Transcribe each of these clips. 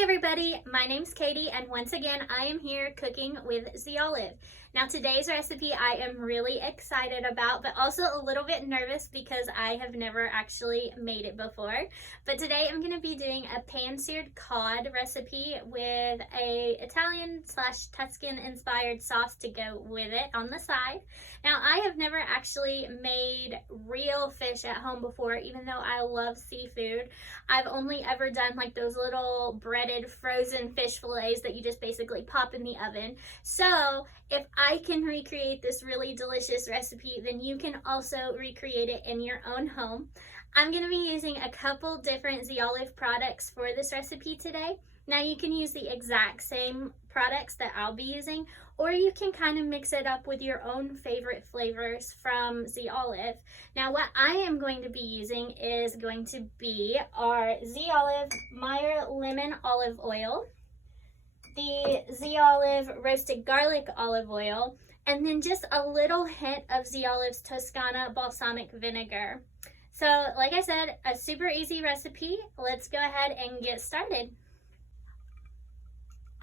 Hi everybody, my name's Katie and once again I am here cooking with the Olive. Now today's recipe I am really excited about, but also a little bit nervous because I have never actually made it before. But today I'm going to be doing a pan-seared cod recipe with a Italian/Tuscan inspired sauce to go with it on the side. Now I have never actually made real fish at home before, even though I love seafood. I've only ever done like those little breaded frozen fish fillets that you just basically pop in the oven. So if I can recreate this really delicious recipe, then you can also recreate it in your own home. I'm going to be using a couple different The Olive products for this recipe today. Now you can use the exact same products that I'll be using, or you can kind of mix it up with your own favorite flavors from The Olive. Now what I am going to be using is going to be our The Olive Meyer Lemon Olive Oil, the The Olive Roasted Garlic Olive Oil, and then just a little hint of The Olive's Toscana Balsamic Vinegar. So like I said, a super easy recipe. Let's go ahead and get started.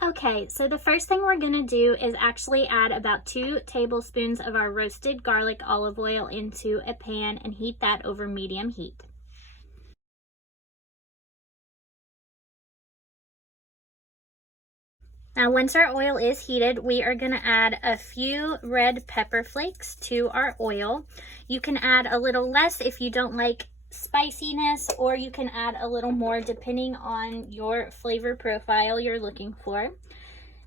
Okay, so the first thing we're going to do is actually add about 2 tablespoons of our roasted garlic olive oil into a pan and heat that over medium heat. Now once our oil is heated, we are going to add a few red pepper flakes to our oil. You can add a little less if you don't like spiciness, or you can add a little more depending on your flavor profile you're looking for.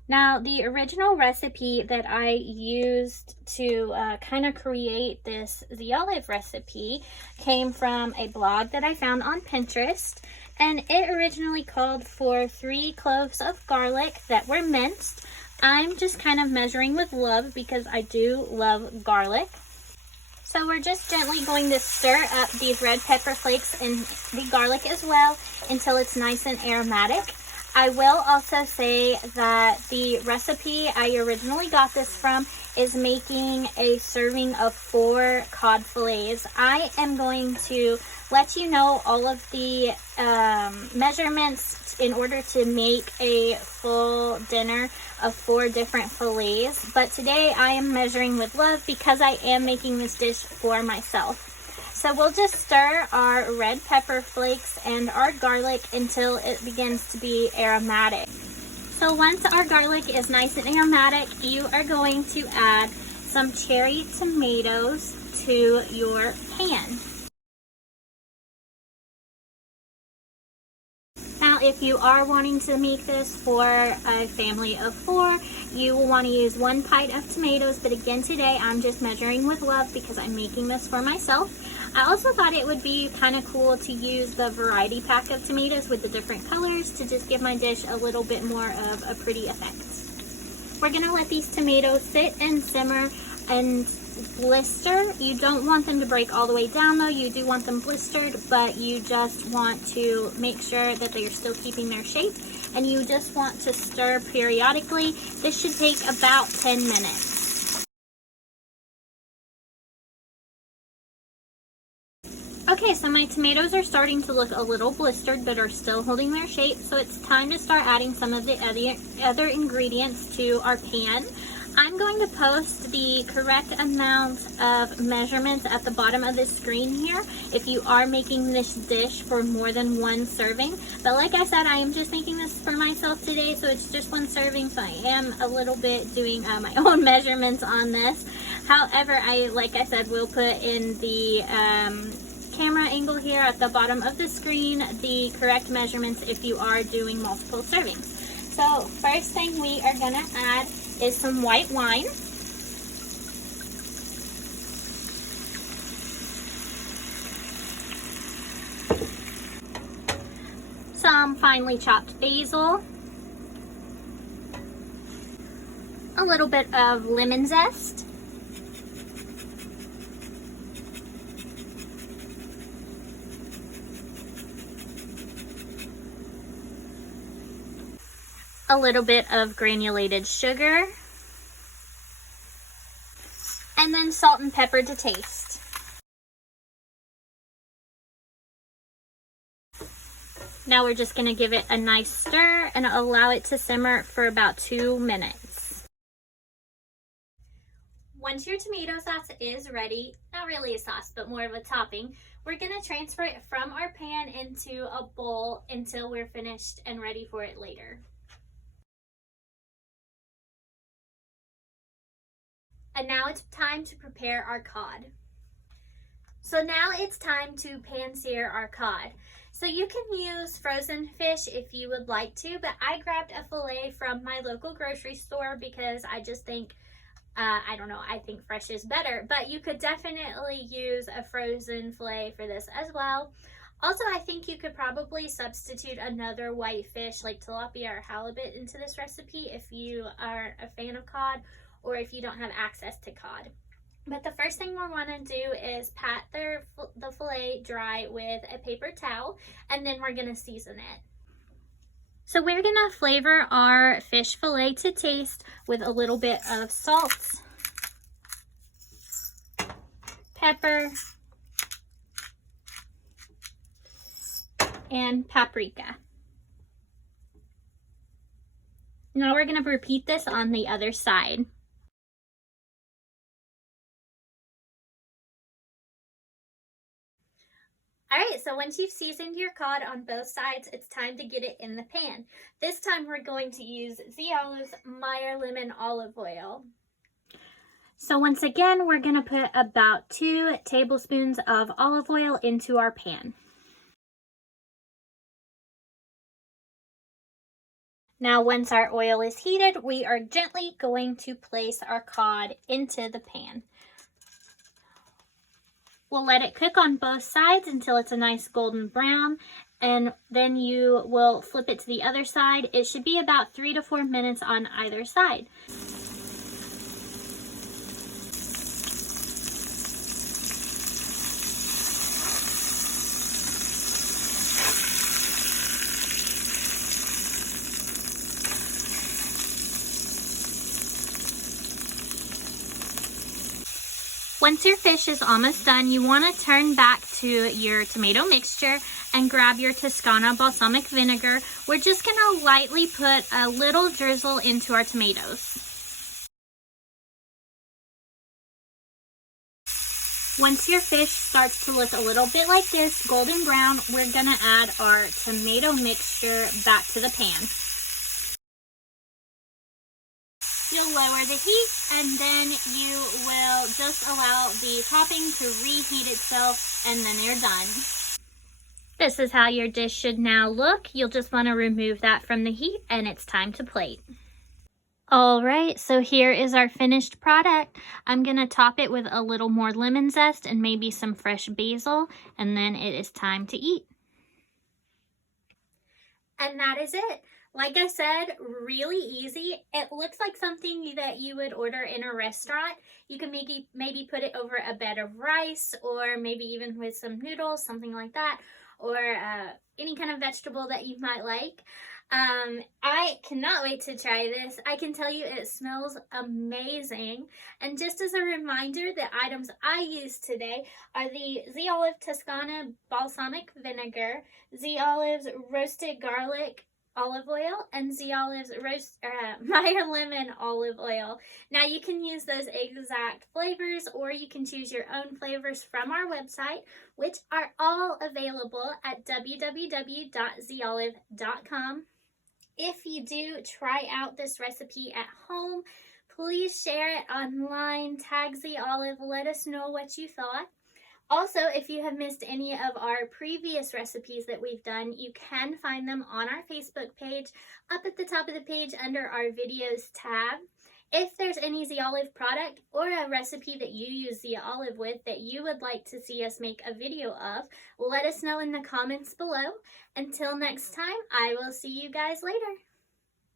Now the original recipe that I used to kind of create this The Olive recipe came from a blog that I found on Pinterest, and it originally called for 3 cloves of garlic that were minced. I'm just kind of measuring with love because I do love garlic. So we're just gently going to stir up these red pepper flakes and the garlic as well until it's nice and aromatic. I will also say that the recipe I originally got this from is making a serving of 4 cod fillets. I am going to let you know all of the measurements in order to make a full dinner of 4 different fillets, but today I am measuring with love because I am making this dish for myself. So we'll just stir our red pepper flakes and our garlic until it begins to be aromatic. So once our garlic is nice and aromatic, you are going to add some cherry tomatoes to your pan. Now, if you are wanting to make this for a family of 4, you will want to use 1 pint of tomatoes, but again today I'm just measuring with love because I'm making this for myself. I also thought it would be kind of cool to use the variety pack of tomatoes with the different colors to just give my dish a little bit more of a pretty effect. We're going to let these tomatoes sit and simmer and blister. You don't want them to break all the way down though. You do want them blistered, but you just want to make sure that they are still keeping their shape, and you just want to stir periodically. This should take about 10 minutes. Okay, so my tomatoes are starting to look a little blistered but are still holding their shape, so it's time to start adding some of the other ingredients to our pan. I'm going to post the correct amount of measurements at the bottom of the screen here if you are making this dish for more than 1 serving. But like I said, I am just making this for myself today, so it's just 1 serving, so I am a little bit doing my own measurements on this. However, like I said, will put in the camera angle here at the bottom of the screen the correct measurements if you are doing multiple servings. So first thing we are going to add is some white wine. Some finely chopped basil. A little bit of lemon zest. A little bit of granulated sugar, and then salt and pepper to taste. Now we're just gonna give it a nice stir and allow it to simmer for about 2 minutes. Once your tomato sauce is ready, not really a sauce, but more of a topping, we're gonna transfer it from our pan into a bowl until we're finished and ready for it later. And now it's time to prepare our cod. So now it's time to pan sear our cod. So you can use frozen fish if you would like to, but I grabbed a fillet from my local grocery store because I just think, I don't know, I think fresh is better, but you could definitely use a frozen fillet for this as well. Also, I think you could probably substitute another white fish like tilapia or halibut into this recipe if you are a fan of cod or if you don't have access to cod. But the first thing we want to do is pat the fillet dry with a paper towel, and then we're going to season it. So we're going to flavor our fish fillet to taste with a little bit of salt, pepper, and paprika. Now we're going to repeat this on the other side. Alright, so once you've seasoned your cod on both sides, it's time to get it in the pan. This time we're going to use Zee.Olive's Meyer Lemon Olive Oil. So once again, we're going to put about 2 tablespoons of olive oil into our pan. Now once our oil is heated, we are gently going to place our cod into the pan. We'll let it cook on both sides until it's a nice golden brown, and then you will flip it to the other side. It should be about 3 to 4 minutes on either side. Once your fish is almost done, you want to turn back to your tomato mixture and grab your Toscana balsamic vinegar. We're just going to lightly put a little drizzle into our tomatoes. Once your fish starts to look a little bit like this, golden brown, we're going to add our tomato mixture back to the pan. You'll lower the heat, and then you will just allow the topping to reheat itself, and then you're done. This is how your dish should now look. You'll just want to remove that from the heat, and it's time to plate. All right, so here is our finished product. I'm going to top it with a little more lemon zest and maybe some fresh basil, and then it is time to eat. And that is it. Like I said, really easy. It looks like something that you would order in a restaurant. You can maybe put it over a bed of rice, or maybe even with some noodles, something like that, or any kind of vegetable that you might like. I cannot wait to try this. I can tell you it smells amazing. And just as a reminder, the items I used today are the Zee.Olive Toscana Balsamic Vinegar, Zee.Olive's Roasted Garlic Olive Oil, and Zee.Olive's Meyer Lemon Olive Oil. Now you can use those exact flavors, or you can choose your own flavors from our website, which are all available at www.zeeolive.com. If you do try out this recipe at home, please share it online, tag Zee.Olive, let us know what you thought. Also, if you have missed any of our previous recipes that we've done, you can find them on our Facebook page, up at the top of the page under our videos tab. If there's any Zee.Olive product or a recipe that you use Zee.Olive with that you would like to see us make a video of, let us know in the comments below. Until next time, I will see you guys later.